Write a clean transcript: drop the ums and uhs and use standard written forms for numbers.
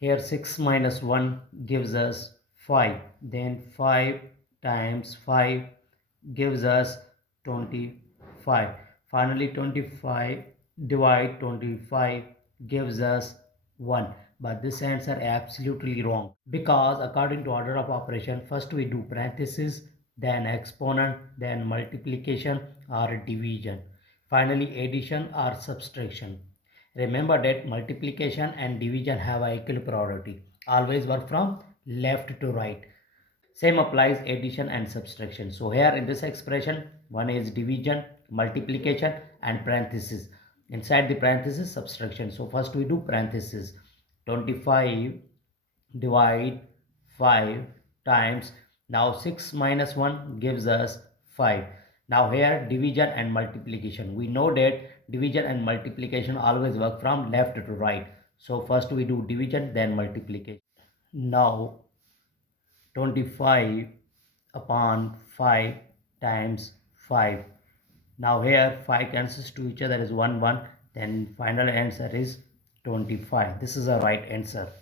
Here 6 minus 1 gives us 5. Then 5 times 5 gives us 25. Finally 25 divide 25 gives us 1. But this answer is absolutely wrong, because according to order of operation, first we do parenthesis, then exponent, then multiplication or division, finally addition or subtraction. Remember that multiplication and division have a equal priority. Always work from left to right. Same applies addition and subtraction. So here in this expression, one is division, multiplication and parenthesis. Inside the parenthesis, subtraction. So first we do parenthesis. 25 divide 5 times. Now 6 minus 1 gives us 5. Now here division and multiplication. We know that division and multiplication always work from left to right. So first we do division, then multiplication. Now 25 upon 5 times 5. Now here 5 cancels to each other is 1 1. Then final answer is 25. This is the right answer.